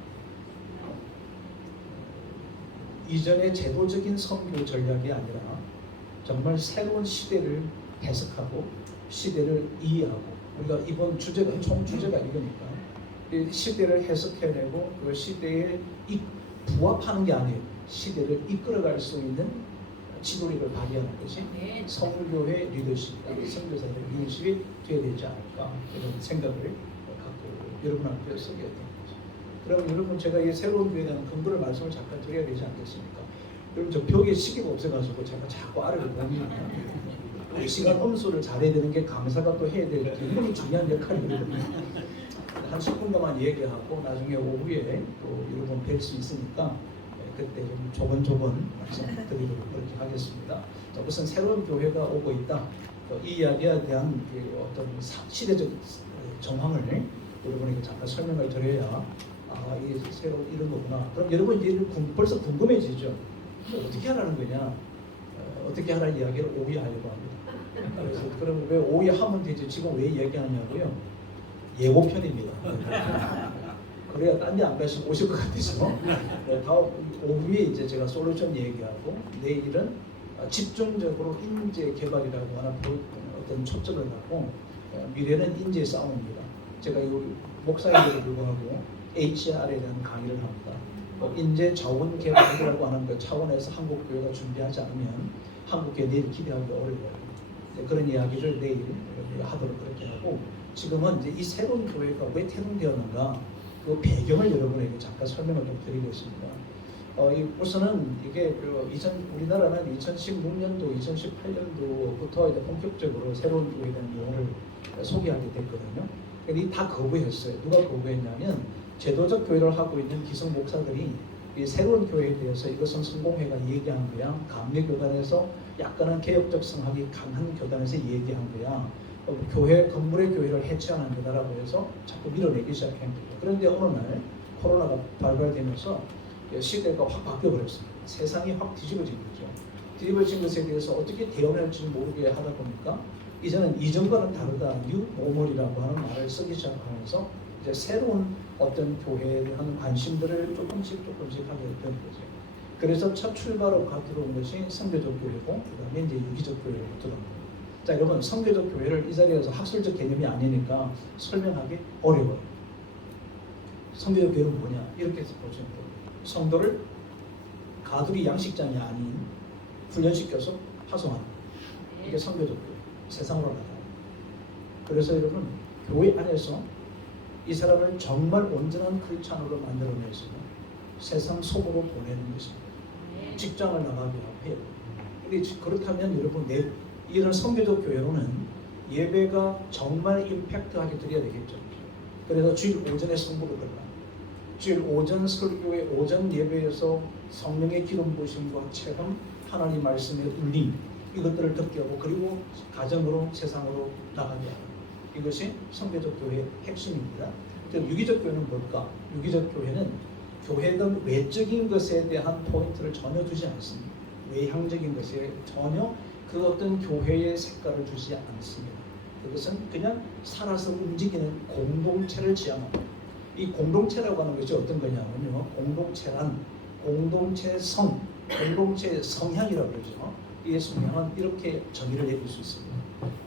이전의 제도적인 선교 전략이 아니라 정말 새로운 시대를 해석하고 시대를 이해하고, 우리가 이번 주제가 총 주제가 이거니까 이 시대를 해석해내고 그 시대에 부합하는 게 아니에요. 시대를 이끌어갈 수 있는 지도력을 발휘하는 것이 선교회 리더십이다. 선교사의 리더십이 되어야 되지 않을까 이런 생각을 갖고 여러분 앞에 서게 된 거죠. 그럼 여러분 제가 이 새로운 교회에 대한 근거를 말씀을 잠깐 드려야 되지 않겠습니까? 여러분 저 벽에 시계가 없어가지고 제가 자꾸 아래를 보니까 이 시간 음수를 잘해야 되는 게 강사가 또 해야 될 굉장히 중요한 역할이거든요. 한 10분간만 얘기하고 나중에 오후에 또 여러분 뵐 수 있으니까 그때 좀 조곤조곤 말씀드리도록 그렇게 하겠습니다. 자, 우선 새로운 교회가 오고 있다. 이 이야기에 대한 그 어떤 시대적 정황을 여러분에게 잠깐 설명을 드려야 이게 새로 이런 거구나. 그럼 여러분 이제 벌써 궁금해지죠. 어떻게 하라는 거냐? 어떻게 하라는 이야기를 오후에 하려고 합니다. 그래서 그럼 왜 오후에 하면 되지? 지금 왜 얘기하냐고요? 예고편입니다. 그래야 딴 데 안 가시고 오실 것 같아서 다음 오후에 이제 제가 솔루션 얘기하고 내일은 집중적으로 인재 개발이라고 하는 어떤 초점을 갖고 미래는 인재 싸움입니다. 제가 이 목사님들에 불구하고 HR에 대한 강의를 합니다. 인재 자원 개발이라고 하는 그 차원에서 한국 교회가 준비하지 않으면 한국 교회 내일 기대하기 어려워요. 그런 이야기를 내일 우리가 하도록 그렇게 하고, 지금은 이제 이 새로운 교회가 왜 태동되었는가 그 배경을 여러분에게 잠깐 설명을 좀 드리겠습니다. 우선은 이게 우리나라는 2016년도, 2018년도부터 이제 본격적으로 새로운 교회에 대한 용어를 소개하게 됐거든요. 근데 다 거부했어요. 누가 거부했냐면 제도적 교회를 하고 있는 기성 목사들이 이 새로운 교회에 대해서 이것은 성공회가 얘기한 거야, 감리교단에서 약간은 개혁적 성향이 강한 교단에서 얘기한 거야, 교회 건물의 교회를 해체하는 거다라고 해서 자꾸 밀어내기 시작한 거예요. 그런데 어느 날 코로나가 발발되면서 시대가 확 바뀌어버렸습니다. 세상이 확 뒤집어진 거죠. 뒤집어진 것에 대해서 어떻게 대응할지 모르게 하다 보니까 이제는 이전과는 다르다, 뉴 노멀이라고 하는 말을 쓰기 시작하면서 이제 새로운 어떤 교회에 대한 관심들을 조금씩 하게 된 거죠. 그래서 첫 출발로 들어온 것이 성교적 교회고, 그 다음에 이제 유기적 교회로 들어온 거예요. 자, 여러분, 성교적 교회를 이 자리에서 학술적 개념이 아니니까 설명하기 어려워요. 성교적 교회는 뭐냐? 이렇게 해서 보시면 돼요. 성도를 가두리 양식장이 아닌 훈련시켜서 파송하는, 이게 성교적 교회, 세상으로 나가요. 그래서 여러분, 교회 안에서 이 사람을 정말 온전한 크리스찬으로 만들어내서 세상 속으로 보내는 것입니다. 직장을 나가게 해요. 근데 그렇다면 여러분, 이런 성교적 교회로는 예배가 정말 임팩트하게 드려야 되겠죠. 그래서 주일 오전에 성부를 들라. 주일 오전 설교의 오전 예배에서 성령의 기름 부으심과 체험, 하나님 말씀의 울림, 이것들을 듣게 하고, 그리고 가정으로 세상으로 나가게 하는, 이것이 성교적 교회의 핵심입니다. 유기적 교회는 뭘까? 유기적 교회는 교회는 외적인 것에 대한 포인트를 전혀 두지 않습니다. 외향적인 것에 전혀 그 어떤 교회의 색깔을 주지 않습니다. 그것은 그냥 살아서 움직이는 공동체를 지향합니다. 이 공동체라고 하는 것이 어떤 거냐면요, 공동체란 공동체의 공동체의 성향이라고 그러죠. 이 성향은 이렇게 정의를 내릴 수 있습니다.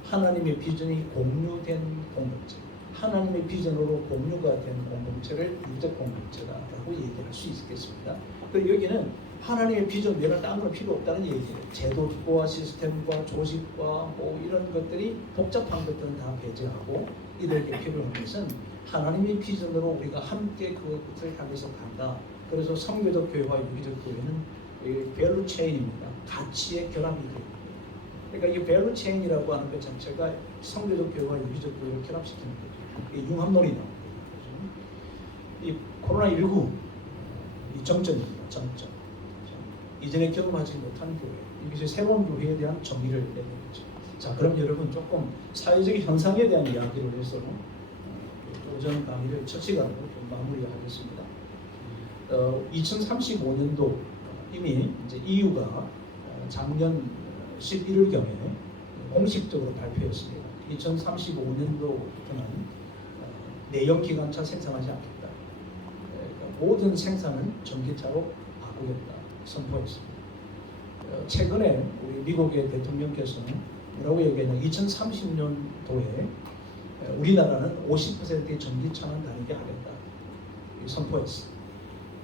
하나님의 비전이 공유된 공동체, 하나님의 비전으로 공유가 된 공동체를 유기적 공동체라고 얘기할 수 있겠습니다. 그리고 여기는 하나님의 비전 외에는 딴 건 필요 없다는 얘기예요. 제도와 시스템과 조직과 뭐 이런 것들이 복잡한 것들은 다 배제하고, 이들에게 필요한 것은 하나님의 비전으로 우리가 함께 그것을 향해서 간다. 그래서 성교적 교회와 유기적 교회는 밸류 체인입니다. 가치의 결합이 됩니다. 그러니까 이 밸류 체인이라고 하는 것 자체가 성교적 교회와 유기적 교회를 결합시키는 거죠. 이 융합론이다. 이 코로나19 이 정점입니다. 정점. 이전에 경험하지 못한 교회, 이것이 새로운 교회에 대한 정의를 내는 거죠. 자, 그럼 여러분 조금 사회적 현상에 대한 이야기를 해서 오전 강의를 첫 시간으로 좀 마무리하겠습니다. 2035년도 이미 이제 EU가 작년 11월경에 공식적으로 발표했습니다. 2035년도부터는 내연 기관차 생산하지 않겠다. 모든 생산은 전기차로 바꾸겠다 선포했습니다. 최근에 우리 미국의 대통령께서는 뭐라고 얘기했냐, 2030년도에 우리나라는 50%의 전기차는 다니게 하겠다 선포했습니다.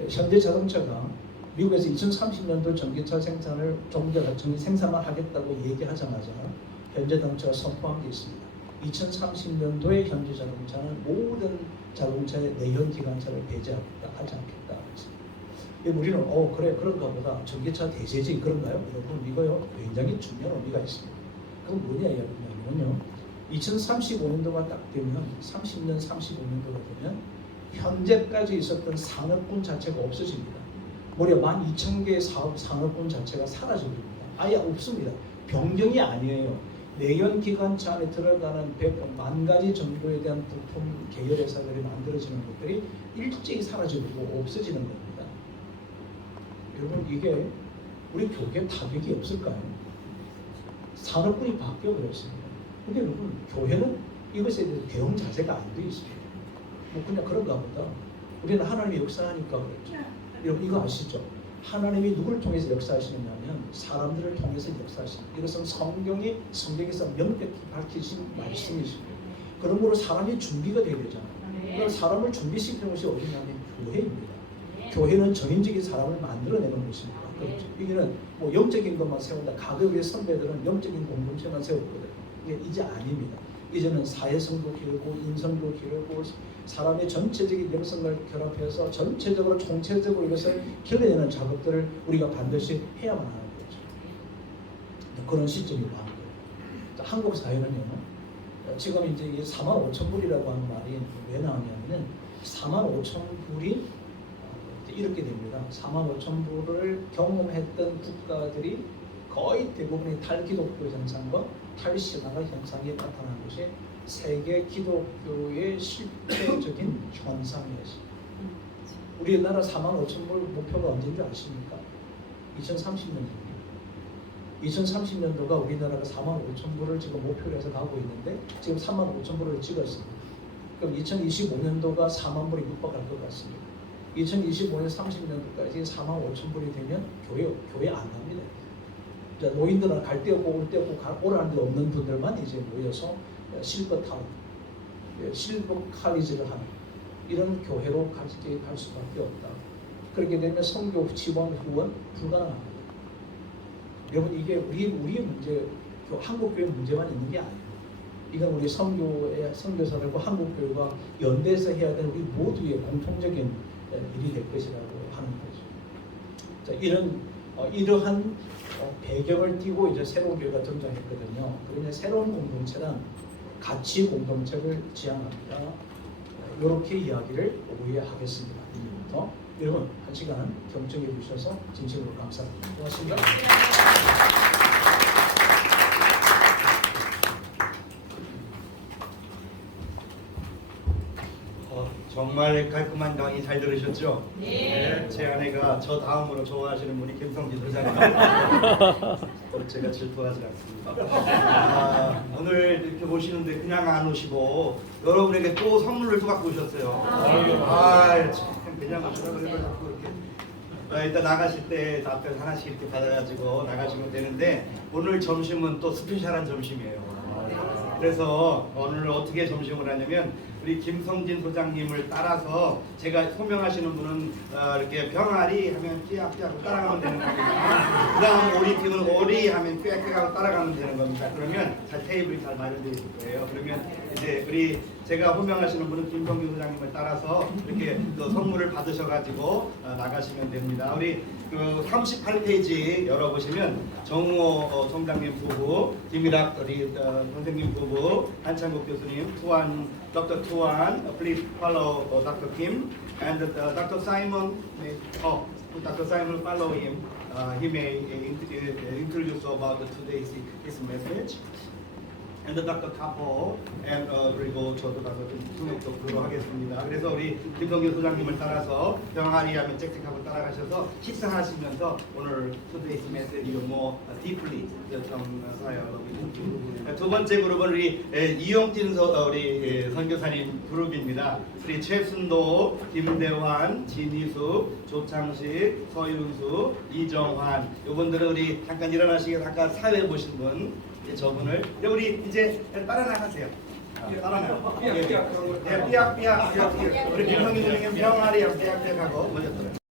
현대 자동차가 미국에서 2030년도 전기차 생산을 생산을 하겠다고 얘기하자마자 현대 자동차가 선포한 게 있습니다. 2030년도에 현대 자동차는 모든 자동차의 내연 기관차를 배제하겠다, 하지 않겠다. 우리는 그래 그런가 보다, 전기차 대세지 그런가요? 여러분, 이거요 굉장히 중요한 의미가 있습니다. 그건 뭐냐 이야기냐면요, 2035년도가 딱 되면 30년, 35년도가 되면 현재까지 있었던 산업군 자체가 없어집니다. 무려 12,000개의 산업군 자체가 사라집니다. 아예 없습니다. 변경이 아니에요. 내연 기관차 안에 들어가는 100만 가지 정도에 대한 부품 계열 회사들이 만들어지는 것들이 일제히 사라지고 없어지는 겁니다. 여러분, 이게 우리 교회에 타격이 없을까요? 산업군이 바뀌어 버렸습니다. 근데 여러분, 교회는 이것에 대해서 대응 자세가 안 돼 있습니다. 뭐 그냥 그런가 보다. 우리는 하나님이 역사하니까 그렇죠. 여러분, 이거 아시죠? 하나님이 누구를 통해서 역사하시느냐면 사람들을 통해서 역사하십니다. 이것은 성경에서 명백히 밝히신 말씀이십니다. 그러므로 사람이 준비가 되야 되잖아요. 그럼 사람을 준비시키는 것이 어디냐면 교회입니다. 교회는 전인적인 사람을 만들어내는 곳입니다. 그렇죠. 이게는 뭐 영적인 것만 세운다. 과거의 선배들은 영적인 공동체만 세웠거든요. 이게 이제 아닙니다. 이제는 사회성도 기르고 인성도 기르고 사람의 전체적인 영성을 결합해서 전체적으로 총체적으로 이것을 길러내는 작업들을 우리가 반드시 해야만 하는 거죠. 그런 시점이 나온 거예요. 한국 사회는요, 지금 이제 45,000불이라고 하는 말이 왜 나왔냐면은 45,000불이 이렇게 됩니다. 45,000불을 경험했던 국가들이 거의 대부분의 탈기독교 현상과 탈신화가 현상에 나타난 것이 세계 기독교의 실제적인 현상이었습니다. 우리나라 45,000불 목표가 언제인 줄 아십니까? 2030년도입니다. 2030년도가 우리나라가 45,000불을 지금 목표로 해서 가고 있는데 지금 35,000불을 찍었습니다. 그럼 2025년도가 4만 불이 육박할 것 같습니다. 2025년 30년도까지 45,000불이 되면 교회 안 갑니다. 노인들은 갈 데 없고 올 데 없고 오라는 데 없는 분들만 이제 모여서 실버타운, 실버카리지를 하는 이런 교회로 갈 수밖에 없다. 그렇게 되면 선교 지원 후원 불가능합니다. 여러분 이게 우리 문제, 한국 교회 문제만 있는 게 아니에요. 이건 우리 선교사들과 한국 교회가 연대해서 해야 되는 우리 모두의 공통적인 일이 될 것이라고 하는 거죠. 자, 이러한 배경을 띠고 이제 새로운 교회가 등장했거든요. 그러면 새로운 공동체란 가치 공동체를 지향합니다. 이렇게 이야기를 오해하겠습니다. 여러분 한 시간 경청해 주셔서 진심으로 감사합니다. 고맙습니다. 정말 깔끔한 강의 잘 들으셨죠? 네. 제 아내가 저 다음으로 좋아하시는 분이 김성진 소장님. 제가 질투하지 않습니다. 오늘 이렇게 오시는데 그냥 안 오시고 여러분에게 또 선물을 또 갖고 오셨어요. 참 그냥 오시라고 해서 자꾸 이렇게. 일단 나가실 때 앞에서 하나씩 이렇게 받아가지고 나가시면 되는데 오늘 점심은 또 스페셜한 점심이에요. 그래서 오늘 어떻게 점심을 하냐면 우리 김성진 소장님을 따라서 제가 소명하시는 분은 이렇게 병아리 하면 삐약삐약 따라가면 되는 겁니다. 그 다음 오리 팀은 오리 하면 삐약삐약 따라가면 되는 겁니다. 그러면 테이블이 잘 마련되어 있을 거예요. 그러면 이제 제가 호명하시는 분은 김성진 소장님을 따라서 이렇게 또 선물을 받으셔가지고 나가시면 됩니다. 우리 그 38페이지 열어보시면 정우호 총장님 부부, 김일학 선생님 부부, 한창국 교수님, Dr. Tuan, please follow Dr. Kim, and Dr. Simon, Dr. Simon follow him. He may introduce about today's his message. And Dr. Kapo and 그리고 저도 가서 통역도 하겠습니다. 그래서 우리 김성균 소장님을 따라서 병아리 하면 짹짹하고 따라가셔서 식사하시면서 오늘 today's message more deeply 좀 사요. 두 번째 그룹은 우리 이용진 우리 선교사님 그룹입니다. 우리 최순도, 김대환, 진희수, 조창식, 서윤수, 이정환 이분들은 우리 잠깐 일어나시게 아까 사회 보신 분. 저분을 우리 이제 따라 나가세요. 따라 나가. 삐약삐약. 우리 김성희 선생님 병아리 삐약삐약하고 먼저 들어요.